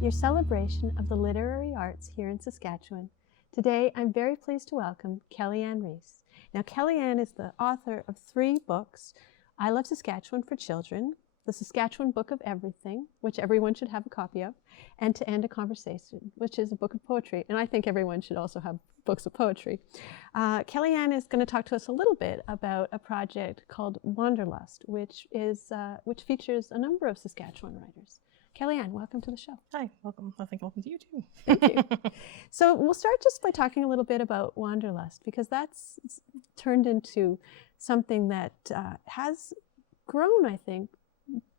your celebration of the literary arts here in Saskatchewan. Today, I'm very pleased to welcome Kelly-Anne Riess. Now, Kelly-Anne is the author of 3 books, I Love Saskatchewan for Children, The Saskatchewan Book of Everything, which everyone should have a copy of, and To End a Conversation, which is a book of poetry. And I think everyone should also have books of poetry. Kelly-Anne is going to talk to us a little bit about a project called Wanderlust, which features a number of Saskatchewan writers. Kelly-Anne, welcome to the show. Hi, welcome. I think welcome to you too. Thank you. So we'll start just by talking a little bit about Wanderlust, because that's turned into something that has grown, I think,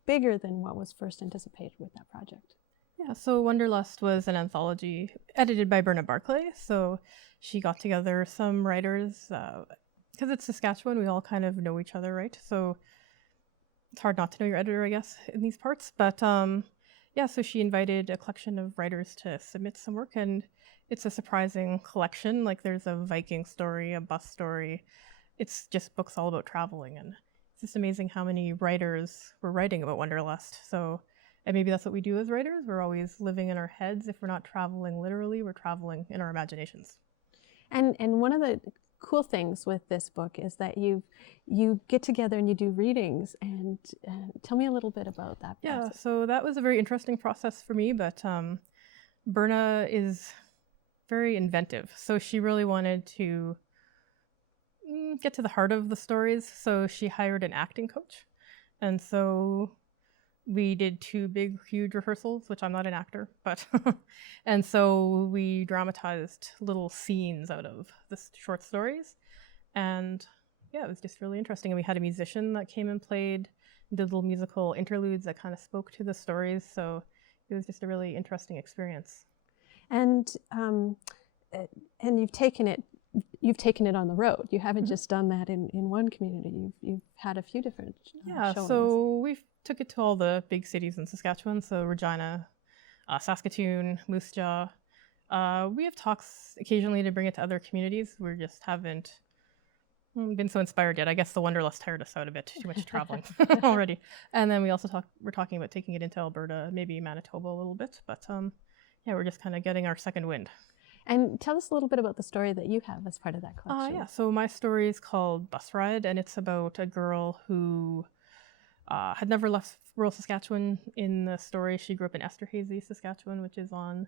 bigger than what was first anticipated with that project. Yeah, so Wanderlust was an anthology edited by Berna Barclay. So she got together some writers, because it's Saskatchewan, we all kind of know each other, right? So it's hard not to know your editor, I guess, in these parts. But yeah, so she invited a collection of writers to submit some work, and it's a surprising collection. Like, there's a Viking story, a bus story. It's just books all about traveling, and it's just amazing how many writers were writing about Wanderlust. So, and maybe that's what we do as writers. We're always living in our heads. If we're not traveling literally, we're traveling in our imaginations. And one of the cool things with this book is that you get together and you do readings, and tell me a little bit about that process. Yeah, so that was a very interesting process for me, but Berna is very inventive. So she really wanted to get to the heart of the stories. So she hired an acting coach. And so we did 2 big, huge rehearsals, which I'm not an actor, but and so we dramatized little scenes out of the short stories. And yeah, it was just really interesting. And we had a musician that came and played, did little musical interludes that kind of spoke to the stories. So it was just a really interesting experience. And you've taken it on the road. You haven't just done that in one community. You've had a few different showings. So we took it to all the big cities in Saskatchewan. So Regina, Saskatoon, Moose Jaw. We have talks occasionally to bring it to other communities. We just haven't been so inspired yet. I guess the Wanderlust tired us out a bit, too much traveling already. And then we also we're talking about taking it into Alberta, maybe Manitoba a little bit. But yeah, we're just kind of getting our second wind. And tell us a little bit about the story that you have as part of that collection. Yeah, so my story is called Bus Ride, and it's about a girl who had never left rural Saskatchewan. In the story, she grew up in Esterhazy, Saskatchewan, which is on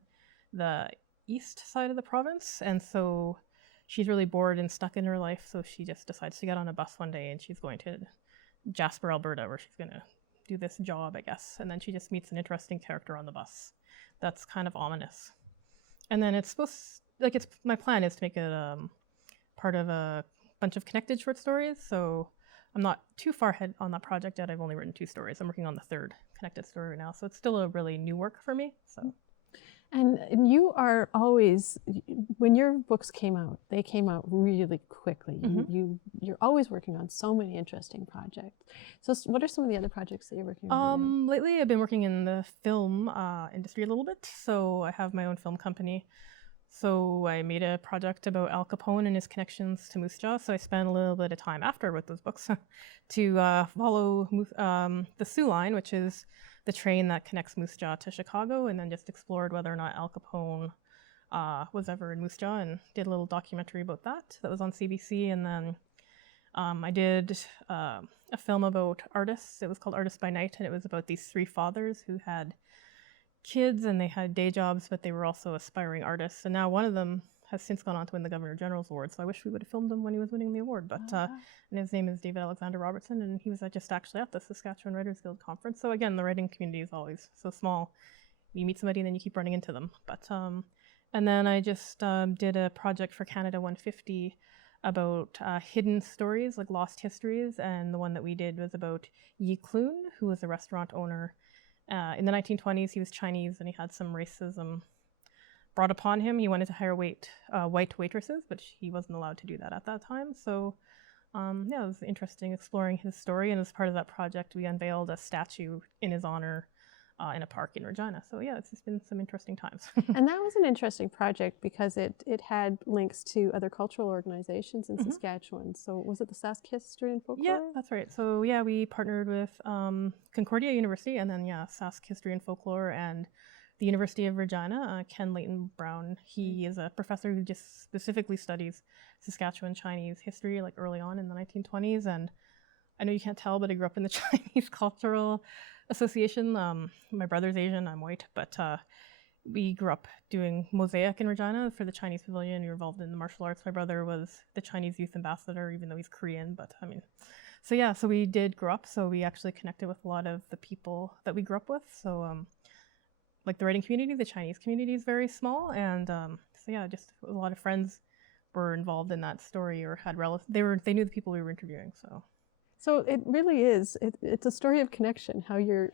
the east side of the province. And so she's really bored and stuck in her life, so she just decides to get on a bus one day, and she's going to Jasper, Alberta, where she's going to do this job, I guess. And then she just meets an interesting character on the bus that's kind of ominous. And then it's my plan is to make it part of a bunch of connected short stories. So I'm not too far ahead on that project yet. I've only written 2 stories. I'm working on the 3rd connected story right now. So it's still a really new work for me. So. And you are always, when your books came out, they came out really quickly. Mm-hmm. You're always working on so many interesting projects. So what are some of the other projects that you're working on right now? Lately I've been working in the film industry a little bit. So I have my own film company. So I made a project about Al Capone and his connections to Moose Jaw. So I spent a little bit of time after I wrote those books to follow the Soo Line, which is the train that connects Moose Jaw to Chicago, and then just explored whether or not Al Capone was ever in Moose Jaw, and did a little documentary about that was on CBC. And then I did a film about artists. It was called Artists by Night, and it was about these 3 fathers who had kids and they had day jobs, but they were also aspiring artists. And now one of them has since gone on to win the Governor General's Award. So I wish we would have filmed him when he was winning the award. But and his name is David Alexander Robertson, and he was just actually at the Saskatchewan Writers Guild conference. So again, the writing community is always so small. You meet somebody and then you keep running into them. But and then I just did a project for Canada 150 about hidden stories, like lost histories. And the one that we did was about Yi Clun, who was a restaurant owner. In the 1920s, he was Chinese and he had some racism brought upon him. He wanted to hire white waitresses, but he wasn't allowed to do that at that time. So yeah, it was interesting exploring his story. And as part of that project, we unveiled a statue in his honor in a park in Regina. So yeah, it's just been some interesting times. And that was an interesting project because it had links to other cultural organizations in Saskatchewan. So was it the Sask History and Folklore? Yeah, that's right. So yeah, we partnered with Concordia University and then Sask History and Folklore and the University of Regina, Ken Leighton Brown. He is a professor who just specifically studies Saskatchewan Chinese history, like early on in the 1920s. And I know you can't tell, but I grew up in the Chinese Cultural Association. My brother's Asian, I'm white, but we grew up doing mosaic in Regina for the Chinese Pavilion. We were involved in the martial arts. My brother was the Chinese youth ambassador, even though he's Korean, but I mean, so yeah, so we did grow up. So we actually connected with a lot of the people that we grew up with. So like the writing community, the Chinese community is very small. And so yeah, just a lot of friends were involved in that story or had relatives. They knew the people we were interviewing, so. So it really is, it's a story of connection, how your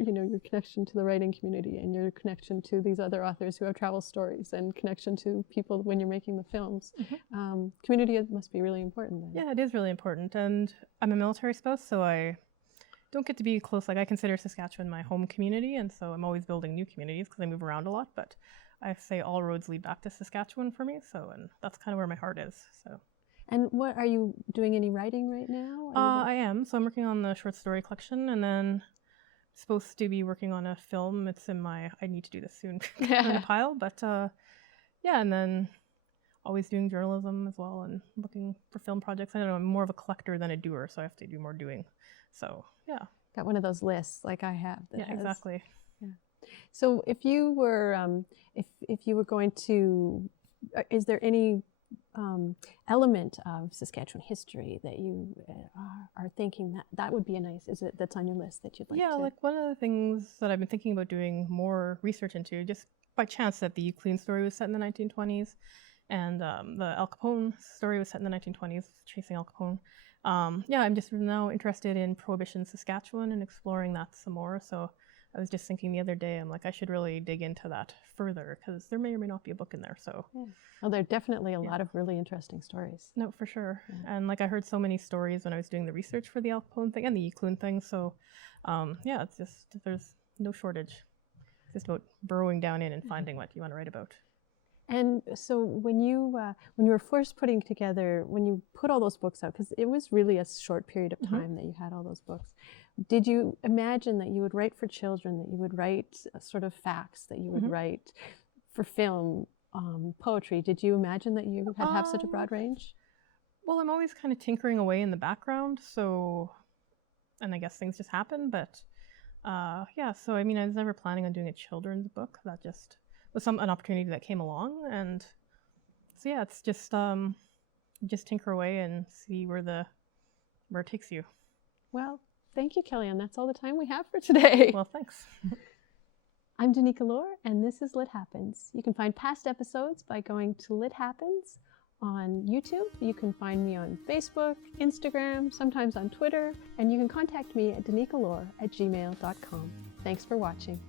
connection to the writing community and your connection to these other authors who have travel stories and connection to people when you're making the films. Mm-hmm. Community must be really important then. Yeah, it is really important. And I'm a military spouse, so I don't get to be close. Like I consider Saskatchewan my home community, and so I'm always building new communities because I move around a lot, but I say all roads lead back to Saskatchewan for me, so, and that's kind of where my heart is, so. And what, are you doing any writing right now? I am. So I'm working on the short story collection, and then supposed to be working on a film. It's in my, I need to do this soon, in a pile. But yeah, and then always doing journalism as well and looking for film projects. I don't know, I'm more of a collector than a doer, so I have to do more doing. So yeah. Got one of those lists like I have. That yeah, exactly. Yeah. So if you were, if you were going to, is there any element of Saskatchewan history that you are thinking that would be a nice, is it that's on your list that you'd like to? Yeah, like one of the things that I've been thinking about doing more research into, just by chance, that the Kelly-Anne story was set in the 1920s, and the Al Capone story was set in the 1920s, chasing Al Capone. Yeah, I'm just now interested in Prohibition Saskatchewan and exploring that some more. So I was just thinking the other day, I'm like, I should really dig into that further because there may or may not be a book in there. So, yeah. Well, there are definitely a lot of really interesting stories. No, for sure. Yeah. And like I heard so many stories when I was doing the research for the Al Capone thing and the Kelly-Anne thing. So, yeah, it's just, there's no shortage. It's just about burrowing down in and finding what you want to write about. And so when you were first putting together, when you put all those books out, because it was really a short period of time that you had all those books, did you imagine that you would write for children, that you would write sort of facts, that you would write for film, poetry? Did you imagine that you would have such a broad range? Well, I'm always kind of tinkering away in the background, so, and I guess things just happen, but yeah, so I mean, I was never planning on doing a children's book. That just was an opportunity that came along, and so yeah, it's just tinker away and see where it takes you. Well, thank you, Kelly-Anne. That's all the time we have for today. Well, thanks. I'm Danica Lorer, and this is Lit Happens. You can find past episodes by going to Lit Happens on YouTube. You can find me on Facebook, Instagram, sometimes on Twitter, and you can contact me at danicalorer@gmail.com. Thanks for watching.